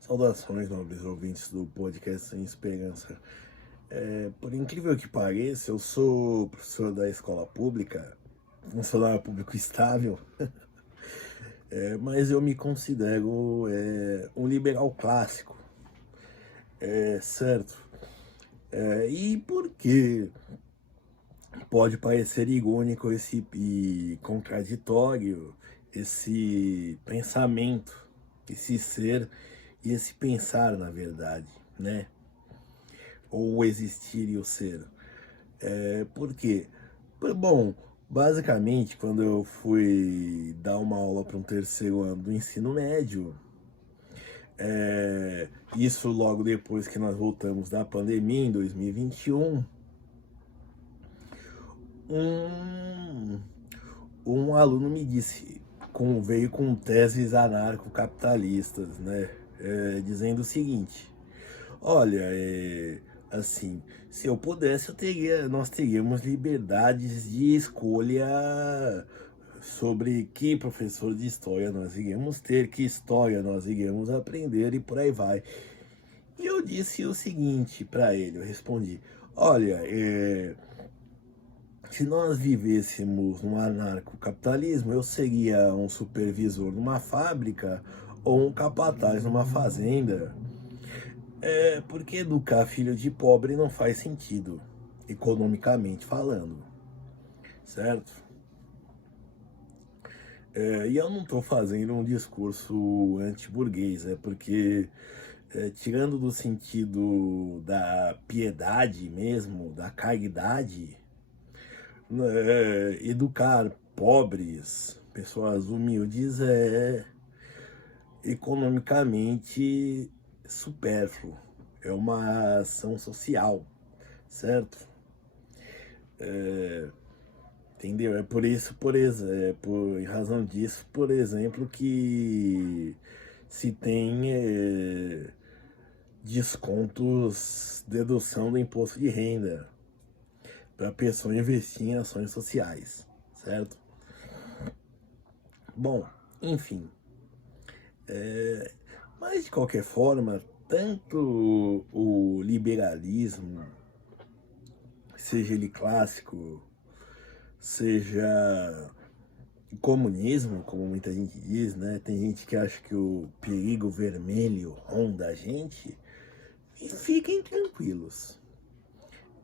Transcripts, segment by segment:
Saudações, nobres ouvintes do podcast Sem Esperança. Por incrível que pareça, eu sou professor da escola pública, funcionário público estável, mas eu me considero um liberal clássico, certo? E por que pode parecer irônico e contraditório esse pensamento, esse ser e esse pensar, na verdade, né? Ou o existir e o ser. Por quê? Bom, basicamente, quando eu fui dar uma aula para um terceiro ano do ensino médio, isso logo depois que nós voltamos da pandemia, em 2021, um, um aluno me disse, veio com teses anarcocapitalistas, né? Dizendo o seguinte: olha, assim, se eu pudesse, nós teríamos liberdades de escolha sobre que professor de história nós iríamos ter, que história nós iríamos aprender e por aí vai. E eu disse o seguinte para ele, eu respondi: olha, se nós vivêssemos num anarcocapitalismo, eu seria um supervisor numa fábrica ou um capataz numa fazenda. Porque educar filho de pobre não faz sentido, economicamente falando, certo? E eu não estou fazendo um discurso anti-burguês, porque tirando do sentido da piedade mesmo, da caridade, educar pobres, pessoas humildes economicamente supérfluo, é uma ação social, certo? Entendeu? É por isso, por razão disso, por exemplo, que se tem descontos, dedução do imposto de renda para a pessoa investir em ações sociais, certo? Bom, enfim, mas de qualquer forma, tanto o liberalismo, seja ele clássico, seja comunismo, como muita gente diz, né? Tem gente que acha que o perigo vermelho ronda a gente. E fiquem tranquilos,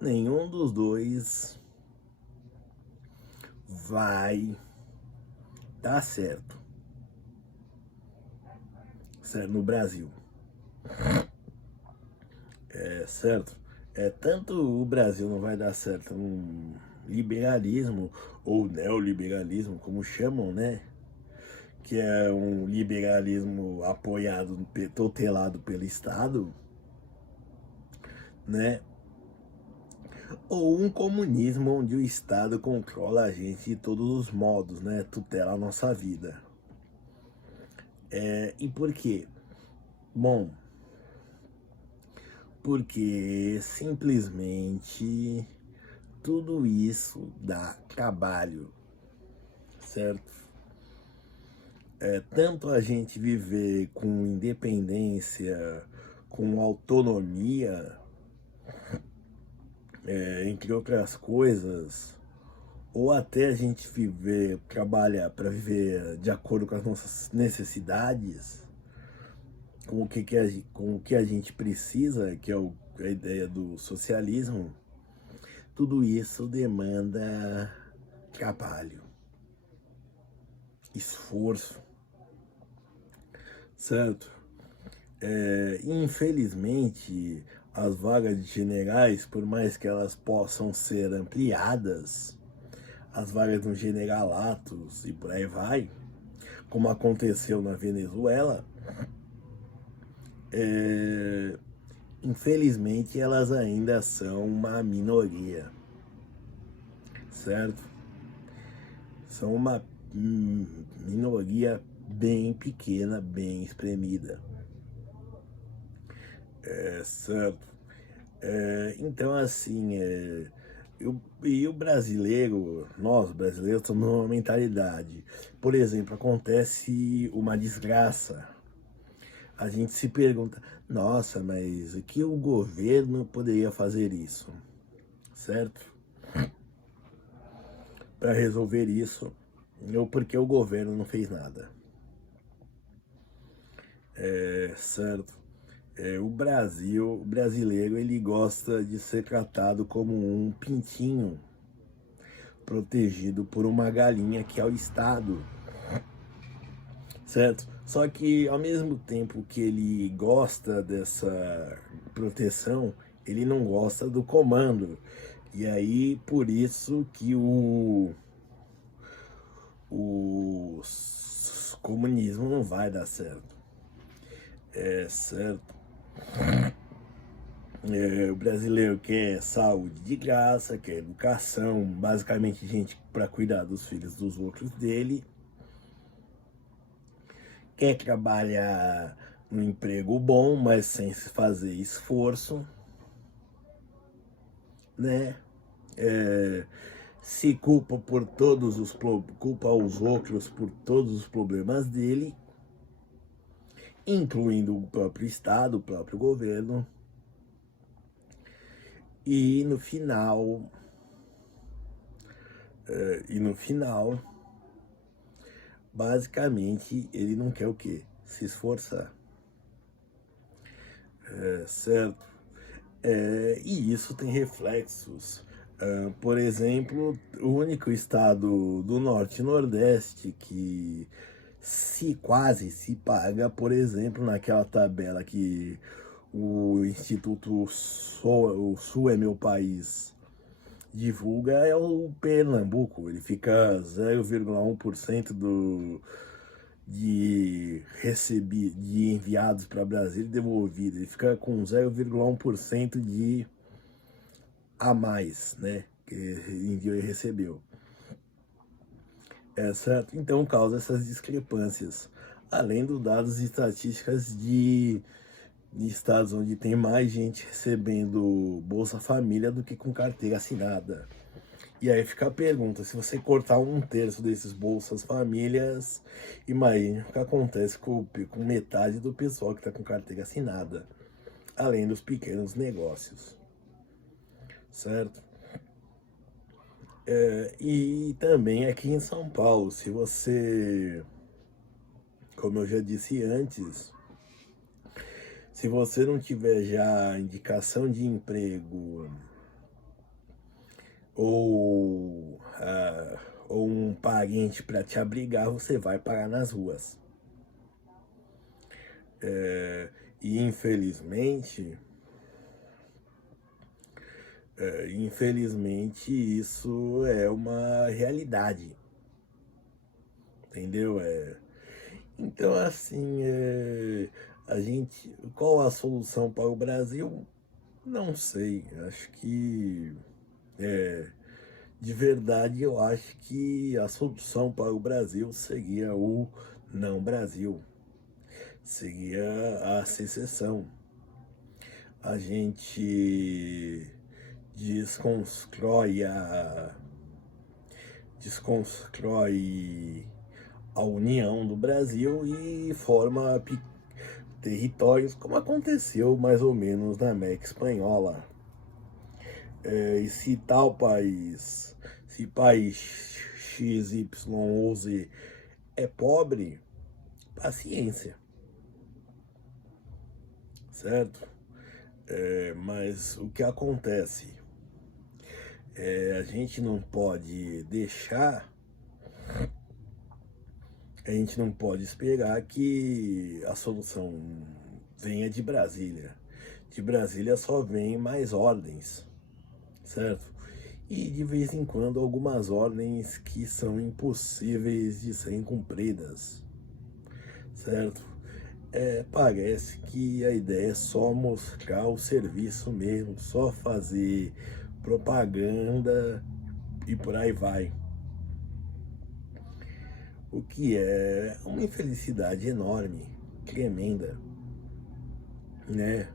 nenhum dos dois vai dar certo, certo? No Brasil, certo? Tanto o Brasil não vai dar certo no liberalismo ou neoliberalismo, como chamam, né? Que é um liberalismo apoiado, tutelado pelo Estado, né? Ou um comunismo onde o Estado controla a gente de todos os modos, né? Tutela a nossa vida. E por quê? Bom, porque simplesmente tudo isso dá trabalho, certo? Tanto a gente viver com independência, com autonomia, entre outras coisas, ou até a gente trabalhar para viver de acordo com as nossas necessidades, com o que a gente precisa, que é a ideia do socialismo, tudo isso demanda trabalho, esforço, certo? Infelizmente, as vagas de generais, por mais que elas possam ser ampliadas, as vagas no generalatos e por aí vai, como aconteceu na Venezuela, infelizmente elas ainda são uma minoria, certo? São uma minoria bem pequena, bem espremida, certo? Então, assim, e o brasileiro, nós brasileiros, temos uma mentalidade. Por exemplo, acontece uma desgraça, a gente se pergunta, nossa, mas o que o governo poderia fazer isso, certo? Para resolver isso, ou porque o governo não fez nada, certo? O Brasil, o brasileiro, ele gosta de ser tratado como um pintinho protegido por uma galinha que é o Estado, certo? Só que ao mesmo tempo que ele gosta dessa proteção, ele não gosta do comando. E aí por isso que o comunismo não vai dar certo. Certo? O brasileiro quer saúde de graça, quer educação, basicamente gente para cuidar dos filhos dos outros dele, quer trabalhar no emprego bom, mas sem se fazer esforço, né? Se culpa por culpa os outros por todos os problemas dele, incluindo o próprio Estado, o próprio governo. E no final, basicamente, ele não quer o quê? Se esforçar, certo? E isso tem reflexos. Por exemplo, o único estado do Norte e Nordeste que quase se paga, por exemplo, naquela tabela que o Instituto o Sul é Meu País divulga, é o Pernambuco. Ele fica 0,1% de enviados para Brasília e devolvidos. Ele fica com 0,1% de a mais, né? Que enviou e recebeu. Certo? Então causa essas discrepâncias. Além dos dados e estatísticas de estados onde tem mais gente recebendo Bolsa Família do que com carteira assinada. E aí fica a pergunta, se você cortar 1/3 desses Bolsas Famílias, imagine o que acontece com metade do pessoal que está com carteira assinada, além dos pequenos negócios, certo? E também aqui em São Paulo, se você, como eu já disse antes, se você não tiver já indicação de emprego ou um parente para te abrigar, você vai parar nas ruas. E infelizmente isso é uma realidade, entendeu? Então assim, qual a solução para o Brasil? Não sei, acho que de verdade eu acho que a solução para o Brasil seria o não Brasil, seria a secessão. A gente desconstrói a união do Brasil e forma territórios, como aconteceu mais ou menos na América Espanhola. E se país X, Y ou Z é pobre, paciência, certo? Mas o que acontece? A gente não pode esperar que a solução venha de Brasília. De Brasília só vem mais ordens, certo? E de vez em quando algumas ordens que são impossíveis de serem cumpridas, certo? Parece que a ideia é só mostrar o serviço mesmo, só fazer propaganda e por aí vai. O que é uma infelicidade enorme, tremenda, né?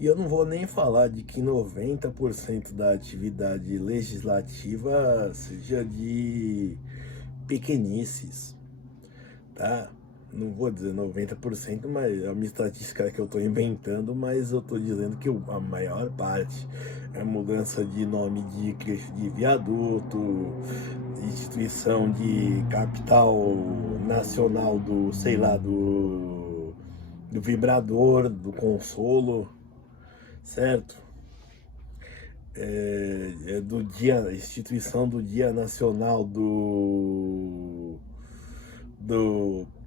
E eu não vou nem falar de que 90% da atividade legislativa seja de pequenices, tá? não vou dizer 90%, mas é uma estatística que eu estou inventando, mas eu estou dizendo que a maior parte é mudança de nome de creche de viaduto, instituição de capital nacional do, sei lá, do vibrador, do consolo, certo? Do dia, instituição do Dia Nacional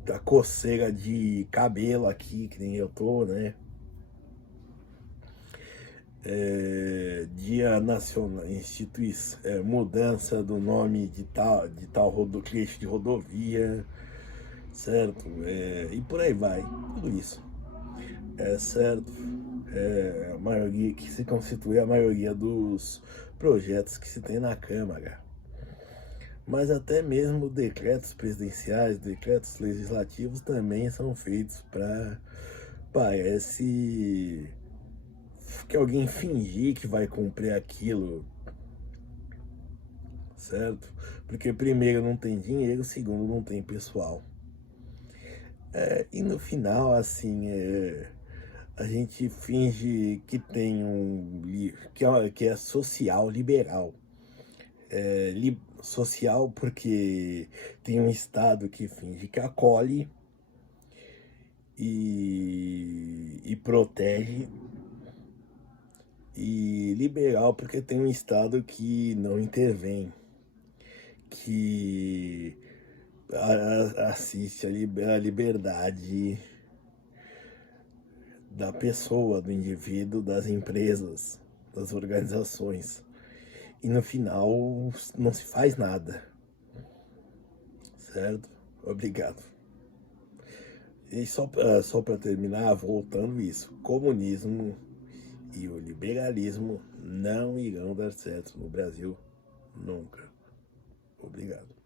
da coceira de cabelo aqui, que nem eu tô, né? Dia Nacional, mudança do nome de tal trecho de rodovia, certo? E por aí vai, tudo isso. Certo? A maioria que se constitui a maioria dos projetos que se tem na Câmara. Mas até mesmo decretos presidenciais, decretos legislativos também são feitos para, parece que alguém fingir que vai cumprir aquilo, certo? Porque primeiro não tem dinheiro, segundo não tem pessoal. E no final, assim, a gente finge que tem que é social liberal. Social porque tem um Estado que finge que acolhe e protege, e liberal porque tem um Estado que não intervém, que assiste a liberdade da pessoa, do indivíduo, das empresas, das organizações. E no final não se faz nada, certo? Obrigado. E só para terminar, voltando isso, comunismo e o liberalismo não irão dar certo no Brasil nunca. Obrigado.